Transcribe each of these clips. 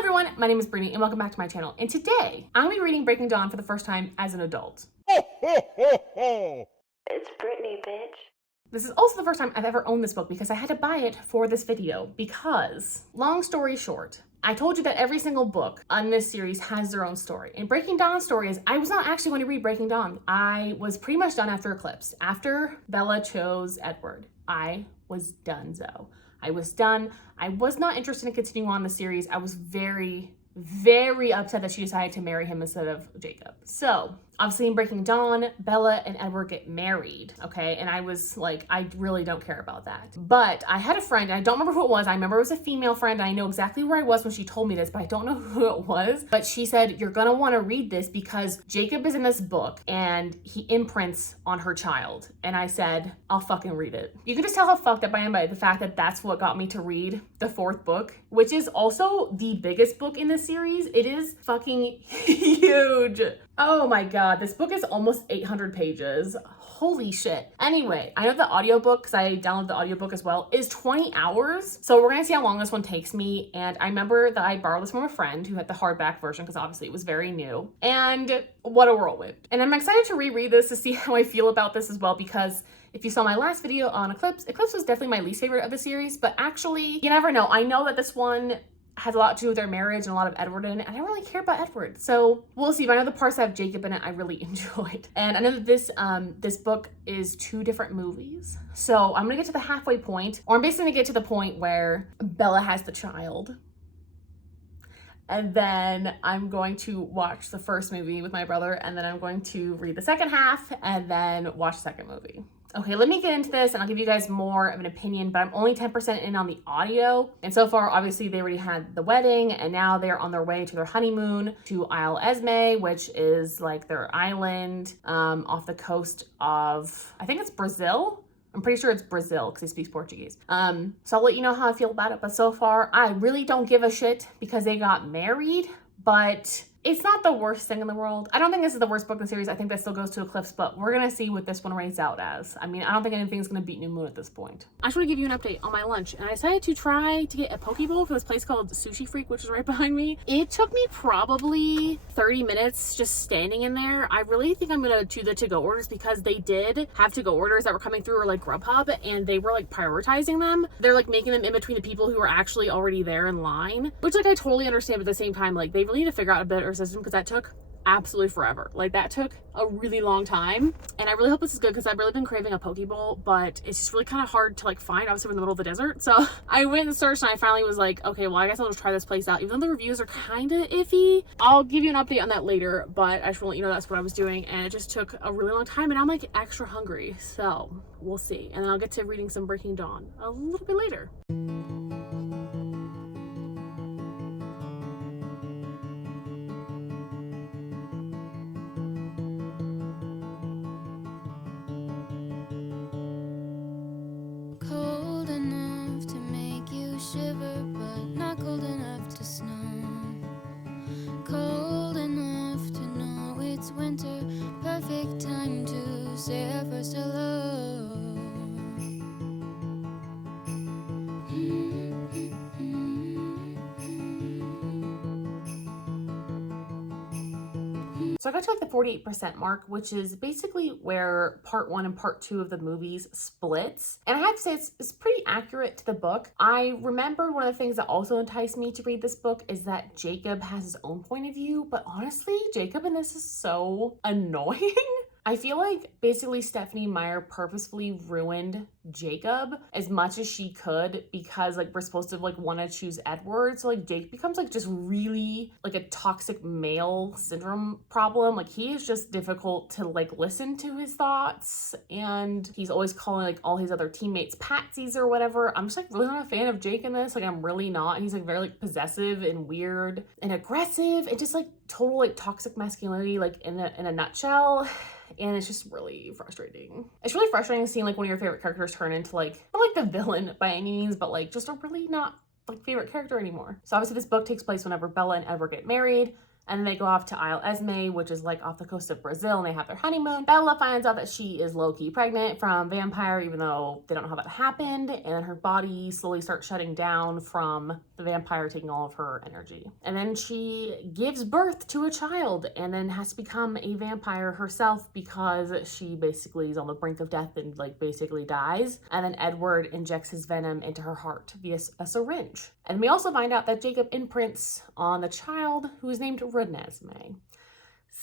everyone, my name is Brittany and welcome back to my channel. And today, I'm going to be reading Breaking Dawn for the first time as an adult. It's Brittany, bitch. This is also the first time I've ever owned this book because I had to buy it for this video because, long story short, I told you that every single book on this series has their own story. And Breaking Dawn's story is, I was not actually going to read Breaking Dawn. I was pretty much done after Eclipse. After Bella chose Edward, I was donezo. I was done. I was not interested in continuing on the series. I was very upset that she decided to marry him instead of Jacob. So, obviously in Breaking Dawn, Bella and Edward get married, okay? And I was like, I really don't care about that. But I had a friend, and I don't remember who it was. I remember it was a female friend, and I know exactly where I was when she told me this, but I don't know who it was. But she said, you're gonna wanna read this because Jacob is in this book, and he imprints on her child. And I said, I'll fucking read it. You can just tell how fucked up I am by the fact that that's what got me to read the fourth book, which is also the biggest book in the series. It is fucking huge. Oh my god, this book is almost 800 pages. Holy shit. Anyway, I know the audiobook, because I downloaded the audiobook as well, is 20 hours. So we're gonna see how long this one takes me. And I remember that I borrowed this from a friend who had the hardback version because obviously it was very new. And what a whirlwind. And I'm excited to reread this to see how I feel about this as well, because if you saw my last video on Eclipse was definitely my least favorite of the series, but actually, you never know. I know that this one has a lot to do with their marriage and a lot of Edward in it. I don't really care about Edward. So we'll see. But I know the parts that have Jacob in it, I really enjoyed. And I know that this book is 2 different movies. So I'm gonna get to the halfway point, or I'm basically gonna get to the point where Bella has the child. And then I'm going to watch the first movie with my brother, and then I'm going to read the second half and then watch the second movie. Okay, let me get into this and I'll give you guys more of an opinion, but I'm only 10% in on the audio. And so far, obviously, they already had the wedding and now they're on their way to their honeymoon to Isle Esme, which is like their island off the coast of, I think it's Brazil. I'm pretty sure it's Brazil because he speaks Portuguese. So I'll let you know how I feel about it. But so far, I really don't give a shit because they got married, but it's not the worst thing in the world. I don't think this is the worst book in the series. I think that still goes to Eclipse, but we're gonna see what this one rates out as. I mean, I don't think anything's gonna beat New Moon at this point. I just wanna give you an update on my lunch, and I decided to try to get a poke bowl from this place called Sushi Freak, which is right behind me. It took me probably 30 minutes just standing in there. I really think I'm gonna do the to-go orders because they did have to-go orders that were coming through or like Grubhub, and they were like prioritizing them. They're like making them in between the people who are actually already there in line, which like I totally understand, but at the same time, like they really need to figure out a better system because that took absolutely forever. Like that took a really long time, and I really hope this is good because I've really been craving a poke bowl, but it's just really kind of hard to like find. Obviously we're in the middle of the desert, so I went and searched and I finally was like, okay, well I guess I'll just try this place out, even though the reviews are kind of iffy. I'll give you an update on that later, but I just want to let you know that's what I was doing, and it just took a really long time, and I'm like extra hungry, so we'll see. And then I'll get to reading some Breaking Dawn a little bit later. Shiver, but not cold enough to snow. Cold enough to know it's winter. Perfect time to say our first hello. So I got to like the 48% mark, which is basically where part 1 and part 2 of the movies splits. And I have to say it's pretty accurate to the book. I remember one of the things that also enticed me to read this book is that Jacob has his own point of view, but honestly, Jacob in this is so annoying. I feel like basically Stephenie Meyer purposefully ruined Jacob as much as she could because like we're supposed to like want to choose Edward. So like Jake becomes like just really like a toxic male syndrome problem. Like he is just difficult to like listen to his thoughts, and he's always calling like all his other teammates patsies or whatever. I'm just like really not a fan of Jake in this. Like I'm really not. And he's like very like possessive and weird and aggressive and just like total like toxic masculinity like in a nutshell. And it's just really frustrating. It's really frustrating seeing like one of your favorite characters turn into like, not like the villain by any means, but like just a really not like favorite character anymore. So obviously this book takes place whenever Bella and Edward get married. And then they go off to Isle Esme, which is like off the coast of Brazil, and they have their honeymoon. Bella finds out that she is low-key pregnant from Vampire, even though they don't know how that happened. And then her body slowly starts shutting down from the vampire taking all of her energy. And then she gives birth to a child and then has to become a vampire herself because she basically is on the brink of death and like basically dies. And then Edward injects his venom into her heart via a syringe. And we also find out that Jacob imprints on the child who is named Renesmee.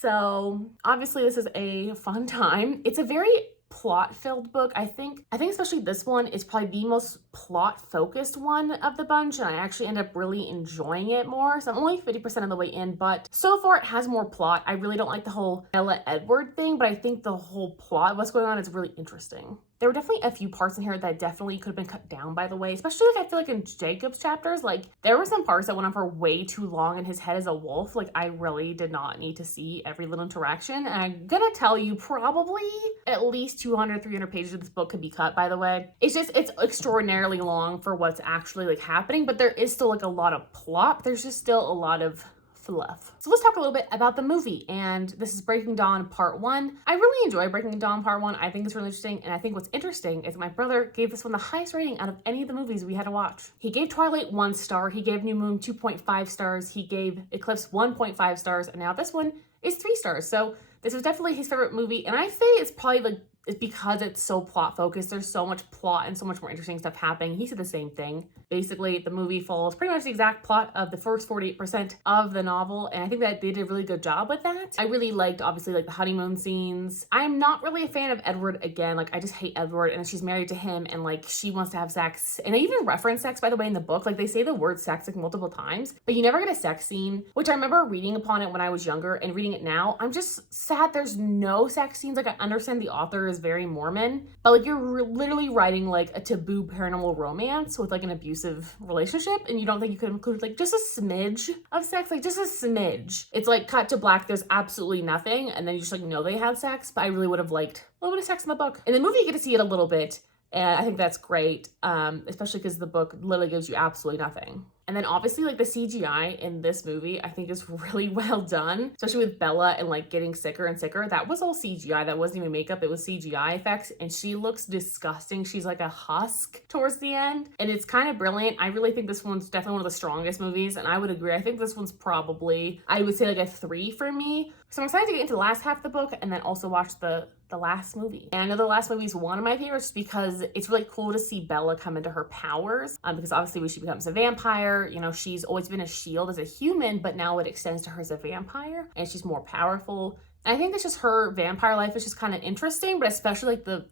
So obviously this is a fun time. It's a very plot-filled book. I think especially this one is probably the most plot-focused one of the bunch, and I actually end up really enjoying it more. So I'm only 50% of the way in, but so far it has more plot. I really don't like the whole Bella Edward thing, but I think the whole plot, what's going on, is really interesting. There were definitely a few parts in here that definitely could have been cut down, by the way, especially like I feel like in Jacob's chapters, like there were some parts that went on for way too long in his head as a wolf. Like I really did not need to see every little interaction. And I'm gonna tell you, probably at least 200, 300 pages of this book could be cut, by the way. It's extraordinarily long for what's actually like happening, but there is still like a lot of plot. There's just still a lot of fluff. So let's talk a little bit about the movie, and this is Breaking Dawn Part 1. I really enjoy Breaking Dawn Part 1. I think it's really interesting, and I think what's interesting is my brother gave this one the highest rating out of any of the movies we had to watch. He gave Twilight 1 star, he gave New Moon 2.5 stars, he gave Eclipse 1.5 stars, and now this one is 3 stars. So this was definitely his favorite movie, and I say it's probably like it's because it's so plot focused. There's so much plot and so much more interesting stuff happening. He said the same thing. Basically, the movie follows pretty much the exact plot of the first 48% of the novel, and I think that they did a really good job with that. I really liked, obviously, like the honeymoon scenes. I'm not really a fan of Edward again. Like, I just hate Edward, and she's married to him, and like she wants to have sex. And they even reference sex, by the way, in the book. Like, they say the word sex like multiple times, but you never get a sex scene, which I remember reading upon it when I was younger and reading it now. I'm just sad there's no sex scenes. Like, I understand the author is very Mormon, but like you're literally writing like a taboo paranormal romance with like an abusive relationship, and you don't think you could include like just a smidge of sex, like just a smidge. It's like cut to black, there's absolutely nothing, and then you just like know they had sex, but I really would have liked a little bit of sex in the book. In the movie you get to see it a little bit, and I think that's great, especially because the book literally gives you absolutely nothing. And then obviously like the CGI in this movie I think is really well done, especially with Bella and like getting sicker and sicker. That was all CGI, that wasn't even makeup, it was CGI effects, and she looks disgusting. She's like a husk towards the end, and it's kind of brilliant. I really think this one's definitely one of the strongest movies, and I would agree. I think this one's probably, I would say like a 3 for me. So I'm excited to get into the last half of the book and then also watch the last movie. And I know the last movie is one of my favorites because it's really cool to see Bella come into her powers, because obviously when she becomes a vampire, you know, she's always been a shield as a human, but now it extends to her as a vampire and she's more powerful. And I think that's just her vampire life is just kind of interesting, but especially like the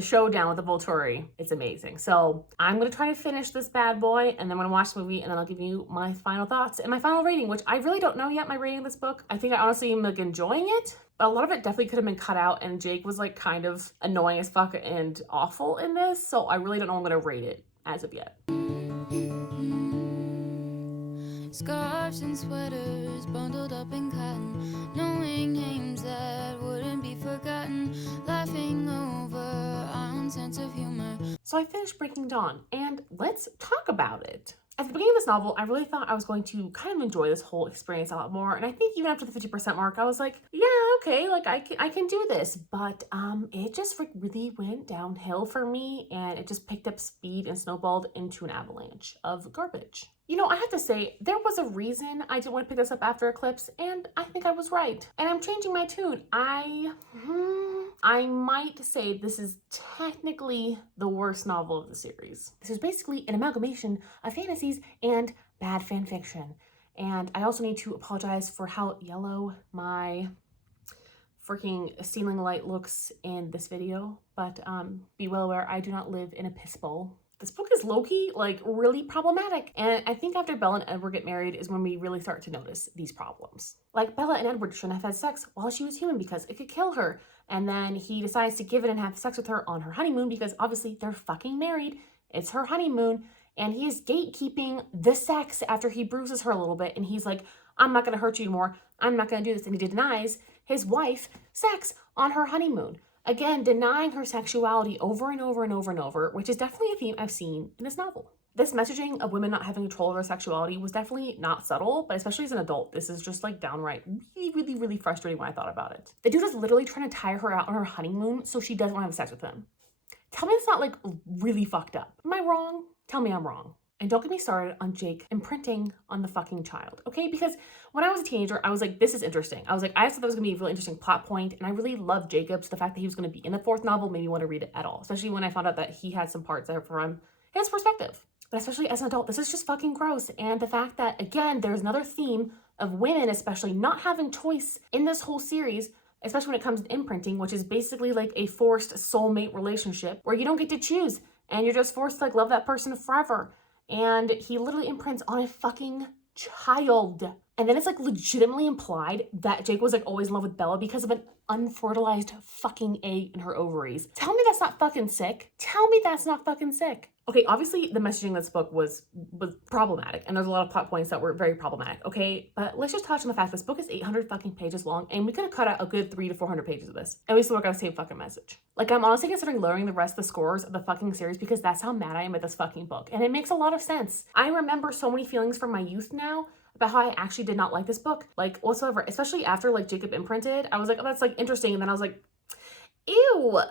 showdown with the Volturi, it's amazing. So I'm gonna try to finish this bad boy, and then I'm gonna watch the movie, and then I'll give you my final thoughts and my final rating, which I really don't know yet, my rating of this book. I think I honestly am like enjoying it, but a lot of it definitely could have been cut out, and Jake was like kind of annoying as fuck and awful in this, so I really don't know I'm gonna rate it as of yet. Scarves and sweaters bundled up in cotton, knowing names that wouldn't be forgotten, laughing over our own sense of humor. So I finished Breaking Dawn, and let's talk about it. At the beginning of this novel, I really thought I was going to kind of enjoy this whole experience a lot more, and I think even after the 50% mark, I was like, yeah, okay, like I can do this, but it just really went downhill for me, and it just picked up speed and snowballed into an avalanche of garbage. You know, I have to say, there was a reason I didn't want to pick this up after Eclipse, and I think I was right. And I'm changing my tune. I might say this is technically the worst novel of the series. This is basically an amalgamation of fantasies and bad fan fiction. And I also need to apologize for how yellow my freaking ceiling light looks in this video, but be well aware I do not live in a piss bowl. This book is low-key, like, really problematic. And I think after Bella and Edward get married is when we really start to notice these problems. Like, Bella and Edward shouldn't have had sex while she was human because it could kill her. And then he decides to give in and have sex with her on her honeymoon because obviously they're fucking married. It's her honeymoon. And he is gatekeeping the sex after he bruises her a little bit. And he's like, I'm not going to hurt you anymore. I'm not going to do this. And he denies his wife sex on her honeymoon. Again, denying her sexuality over and over and over and over, which is definitely a theme I've seen in this novel. This messaging of women not having control of their sexuality was definitely not subtle, but especially as an adult, this is just like downright really frustrating when I thought about it. The dude is literally trying to tire her out on her honeymoon so she doesn't want to have sex with him. Tell me it's not like really fucked up. Am I wrong? Tell me I'm wrong. And don't get me started on Jake imprinting on the fucking child, okay? Because when I was a teenager, I was like, this is interesting. I was like, I thought that was gonna be a really interesting plot point, and I really loved Jacob, so the fact that he was gonna be in the fourth novel made me want to read it at all, especially when I found out that he had some parts that are from his perspective. But especially as an adult, this is just fucking gross. And the fact that, again, there's another theme of women especially not having choice in this whole series, especially when it comes to imprinting, which is basically like a forced soulmate relationship where you don't get to choose and you're just forced to like love that person forever. And he literally imprints on a fucking child. And then it's like legitimately implied that Jake was like always in love with Bella because of an unfertilized fucking egg in her ovaries. Tell me that's not fucking sick. Tell me that's not fucking sick. Okay, obviously the messaging in this book was problematic, and there's a lot of plot points that were very problematic, okay? But let's just touch on the fact this book is 800 fucking pages long, and we could have cut out a good 300 to 400 pages of this, and we still got the same fucking message. Like, I'm honestly considering lowering the rest of the scores of the fucking series because that's how mad I am at this fucking book, and it makes a lot of sense. I remember so many feelings from my youth now about how I actually did not like this book, like, whatsoever, especially after, like, Jacob imprinted. I was like, oh, that's, like, interesting, and then I was like, ew.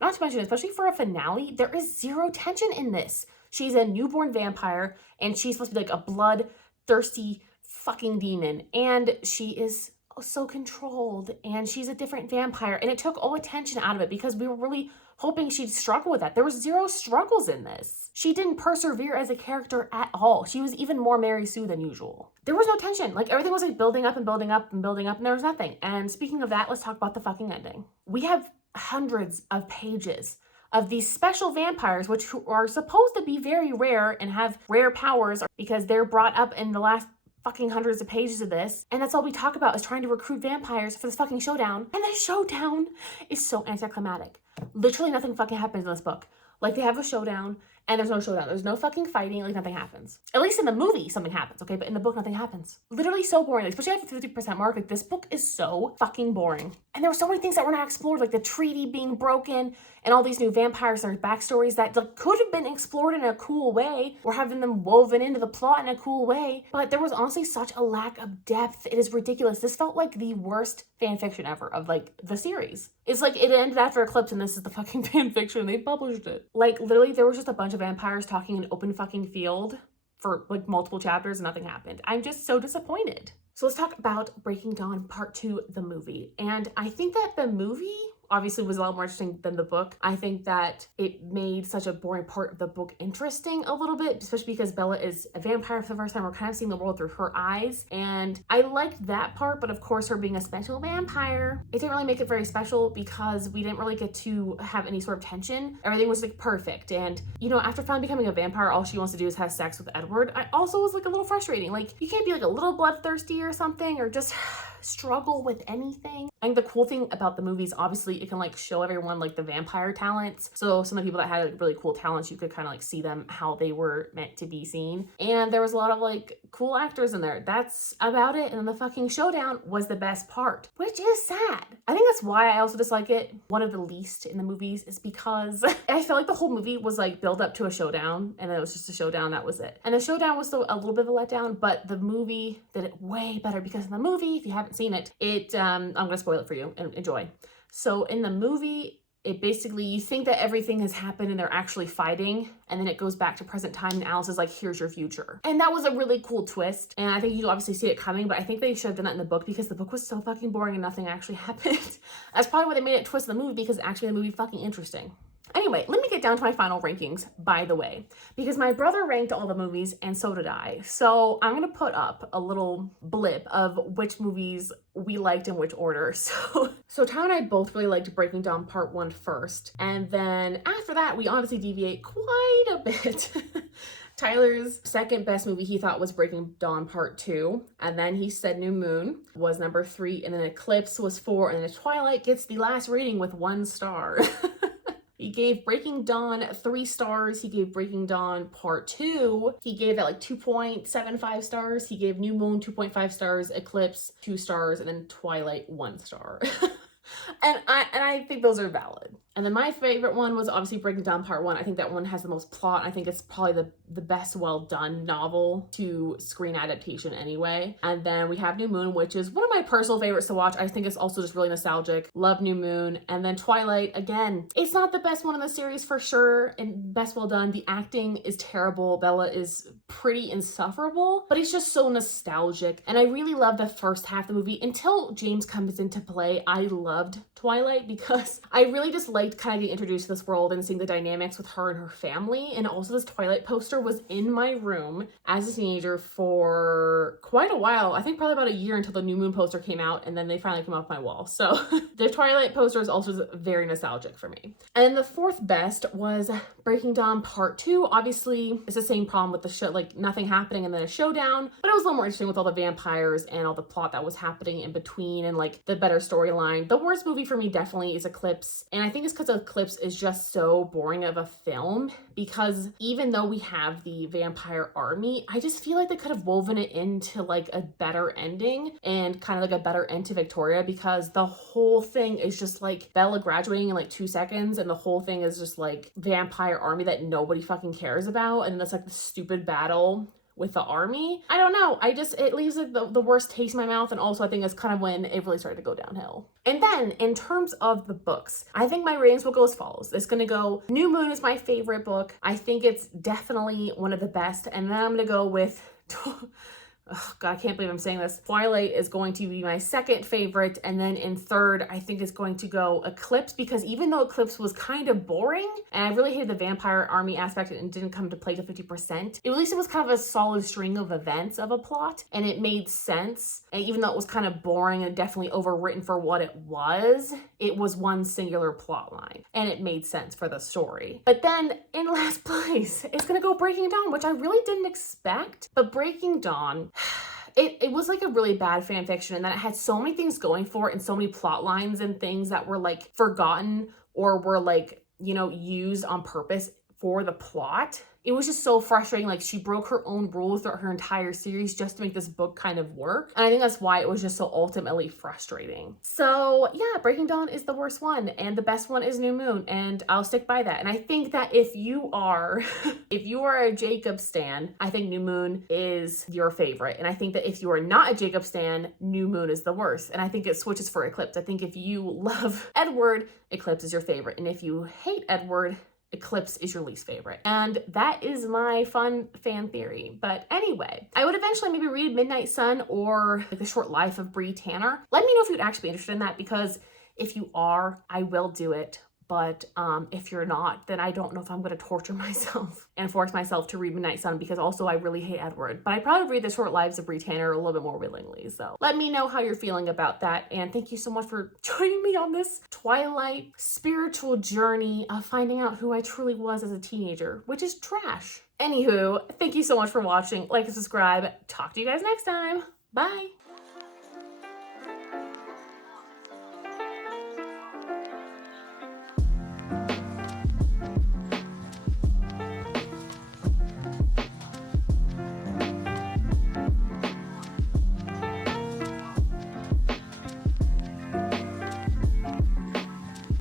Not to mention, especially for a finale, there is zero tension in this. She's a newborn vampire, and she's supposed to be like a bloodthirsty fucking demon, and she is so controlled, and she's a different vampire, and it took all attention out of it because we were really hoping she'd struggle with that. There was zero struggles in this. She didn't persevere as a character at all. She was even more Mary Sue than usual. There was no tension. Like, everything was like building up and building up and building up, and there was nothing. And speaking of that, let's talk about the fucking ending. We have hundreds of pages of these special vampires, which are supposed to be very rare and have rare powers because they're brought up in the last fucking hundreds of pages of this, and that's all we talk about is trying to recruit vampires for this fucking showdown. And the showdown is so anticlimactic. Literally nothing fucking happens in this book. Like, they have a showdown and there's no showdown. There's no fucking fighting. Like, nothing happens. At least in the movie, something happens, okay? But in the book, nothing happens. Literally so boring. Like, especially at the 50% mark. Like, this book is so fucking boring. And there were so many things that were not explored, like the treaty being broken and all these new vampires and their backstories that like, could have been explored in a cool way or having them woven into the plot in a cool way. But there was honestly such a lack of depth. It is ridiculous. This felt like the worst fan fiction ever of like the series. It's like it ended after Eclipse and this is the fucking fan fiction. They published it. Like, literally, there was just a bunch of vampires talking in an open fucking field for like multiple chapters and nothing happened. I'm just so disappointed. So let's talk about Breaking Dawn Part 2, the movie. And I think that the movie obviously was a lot more interesting than the book. I think that it made such a boring part of the book interesting a little bit, especially because Bella is a vampire for the first time. We're kind of seeing the world through her eyes. And I liked that part, but of course her being a special vampire, it didn't really make it very special because we didn't really get to have any sort of tension. Everything was like perfect. And you know, after finally becoming a vampire, all she wants to do is have sex with Edward. I also was like a little frustrating. Like, you can't be like a little bloodthirsty or something or just struggle with anything. I think the cool thing about the movies, obviously, it can like show everyone like the vampire talents. So some of the people that had like really cool talents, you could kind of like see them how they were meant to be seen. And there was a lot of like cool actors in there. That's about it. And then the fucking showdown was the best part, which is sad. I think that's why I also dislike it. One of the least in the movies is because I felt like the whole movie was like build up to a showdown and then it was just a showdown. That was it. And the showdown was still a little bit of a letdown, but the movie did it way better because in the movie, if you haven't seen it, I'm gonna spoil it for you and enjoy. So in the movie, it basically, you think that everything has happened and they're actually fighting, and then it goes back to present time and Alice is like, here's your future. And that was a really cool twist. And I think you obviously see it coming, but I think they should have done that in the book because the book was so fucking boring and nothing actually happened. That's probably why they made it twist in the movie, because actually the movie fucking interesting. Anyway, let me get down to my final rankings, by the way, because my brother ranked all the movies and so did I. So I'm going to put up a little blip of which movies we liked in which order. So Tyler and I both really liked Breaking Dawn Part 1 first. And then after that, we honestly deviate quite a bit. Tyler's second best movie he thought was Breaking Dawn Part 2. And then he said New Moon was number 3. And then Eclipse was 4. And then Twilight gets the last rating with 1 star. He gave Breaking Dawn 3 stars. He gave Breaking Dawn Part 2. He gave that like 2.75 stars. He gave New Moon 2.5 stars, Eclipse 2 stars, and then Twilight 1 star. And I think those are valid. And then my favorite one was obviously Breaking Dawn Part 1. I think that one has the most plot. I think it's probably the best well done novel to screen adaptation anyway. And then we have New Moon, which is one of my personal favorites to watch. I think it's also just really nostalgic. Love New Moon. And then Twilight, again, it's not the best one in the series for sure, and best well done. The acting is terrible. Bella is pretty insufferable, but it's just so nostalgic. And I really love the first half of the movie. Until James comes into play, I loved Twilight because I really just liked kind of getting introduced to this world and seeing the dynamics with her and her family. And also this Twilight poster was in my room as a teenager for quite a while. I think probably about a year until the New Moon poster came out, and then they finally came off my wall. So the Twilight poster is also very nostalgic for me. And the fourth best was Breaking Dawn Part 2. Obviously, it's the same problem with the show, like nothing happening and then a showdown, but it was a little more interesting with all the vampires and all the plot that was happening in between and like the better storyline. The worst movie for me definitely is Eclipse, and I think it's because Eclipse is just so boring of a film, because even though we have the vampire army, I just feel like they could have woven it into like a better ending and kind of like a better end to Victoria, because the whole thing is just like Bella graduating in like 2 seconds, and the whole thing is just like vampire army that nobody fucking cares about, and that's like the stupid battle with the army. I don't know. It leaves like the worst taste in my mouth. And also I think it's kind of when it really started to go downhill. And then in terms of the books, I think my ratings will go as follows. It's going to go, New Moon is my favorite book. I think it's definitely one of the best. And then I'm going to go with, oh God, I can't believe I'm saying this. Twilight is going to be my second favorite. And then in third, I think it's going to go Eclipse, because even though Eclipse was kind of boring, and I really hated the vampire army aspect and didn't come to play to 50%, at least it was kind of a solid string of events of a plot, and it made sense. And even though it was kind of boring and definitely overwritten for what it was one singular plot line, and it made sense for the story. But then in last place, it's going to go Breaking Dawn, which I really didn't expect. But Breaking Dawn, it was like a really bad fan fiction, and that it had so many things going for it and so many plot lines and things that were like forgotten or were like, you know, used on purpose for the plot. It was just so frustrating. Like, she broke her own rules throughout her entire series just to make this book kind of work. And I think that's why it was just so ultimately frustrating. So yeah, Breaking Dawn is the worst one, and the best one is New Moon, and I'll stick by that. And I think that if you are a Jacob stan, I think New Moon is your favorite. And I think that if you are not a Jacob stan, New Moon is the worst. And I think it switches for Eclipse. I think if you love Edward, Eclipse is your favorite. And if you hate Edward, Eclipse is your least favorite. And that is my fun fan theory. But anyway, I would eventually maybe read Midnight Sun or like The Short Life of Bree Tanner. Let me know if you'd actually be interested in that, because if you are, I will do it. But if you're not, then I don't know if I'm going to torture myself and force myself to read Midnight Sun, because also I really hate Edward. But I probably read The Short Lives of Bree Tanner a little bit more willingly. So let me know how you're feeling about that. And thank you so much for joining me on this Twilight spiritual journey of finding out who I truly was as a teenager, which is trash. Anywho, thank you so much for watching. Like and subscribe. Talk to you guys next time. Bye.